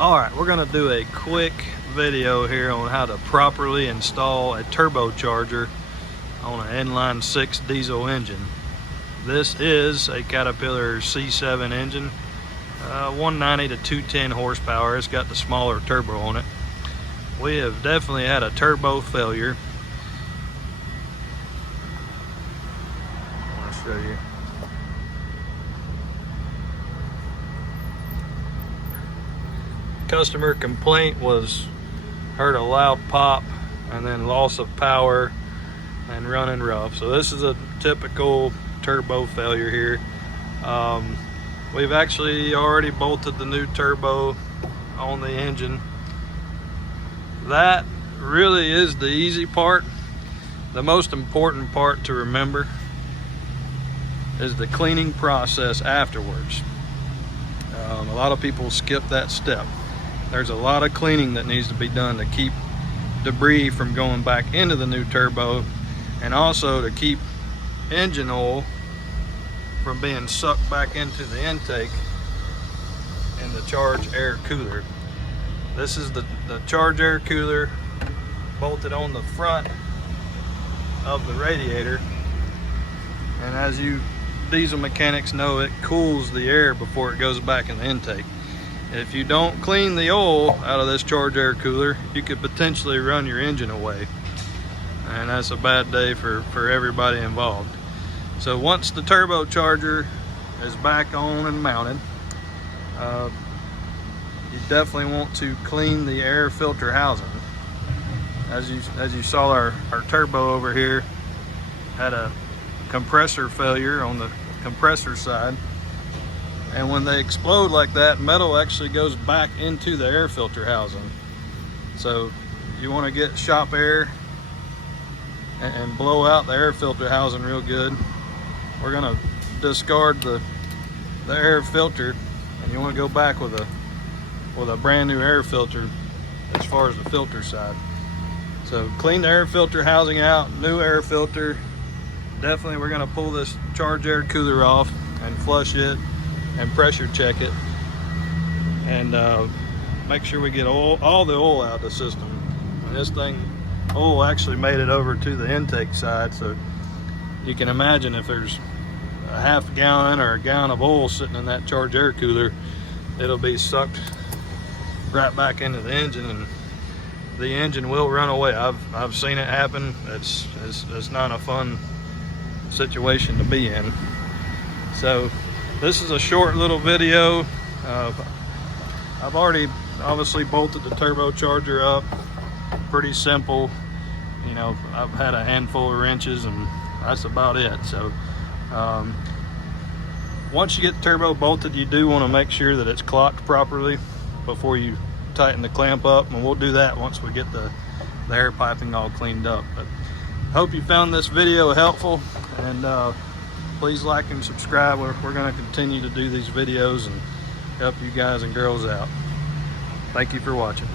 Alright, we're going to do a quick video here on how to properly install a turbocharger on an inline 6 diesel engine. This is a Caterpillar C7 engine, 190 to 210 horsepower. It's got the smaller turbo on it. We have definitely had a turbo failure. I want to show you. Customer complaint was heard a loud pop and then loss of power and running rough. So this is a typical turbo failure here. We've actually already bolted the new turbo on the engine. That really is the easy part. The most important part to remember is the cleaning process afterwards. A lot of people skip that step. There's a lot of cleaning that needs to be done to keep debris from going back into the new turbo, and also to keep engine oil from being sucked back into the intake in the charge air cooler. This is the charge air cooler bolted on the front of the radiator, and as you diesel mechanics know, it cools the air before it goes back in the intake. If you don't clean the oil out of this charge air cooler, you could potentially run your engine away, and that's a bad day for everybody involved. So once the turbocharger is back on and mounted, you definitely want to clean the air filter housing. As you saw, our turbo over here had a compressor failure on the compressor side, and when they explode like that, metal actually goes back into the air filter housing. So you want to get shop air and blow out the air filter housing real good. We're going to discard the air filter, and you want to go back with a brand new air filter as far as the filter side. So clean the air filter housing out, new air filter. Definitely we're going to pull this charge air cooler off and flush it and pressure check it, and make sure we get all the oil out of the system. And this thing, oil actually made it over to the intake side, so you can imagine if there's a half gallon or a gallon of oil sitting in that charge air cooler, it'll be sucked right back into the engine, and the engine will run away. I've seen it happen. It's not a fun situation to be in. So this is a short little video. I've already obviously bolted the turbocharger up. Pretty simple. You know, I've had a handful of wrenches and that's about it. So once you get the turbo bolted, you do want to make sure that it's clocked properly before you tighten the clamp up, and we'll do that once we get the air piping all cleaned up. But hope you found this video helpful, and please like and subscribe. We're going to continue to do these videos and help you guys and girls out. Thank you for watching.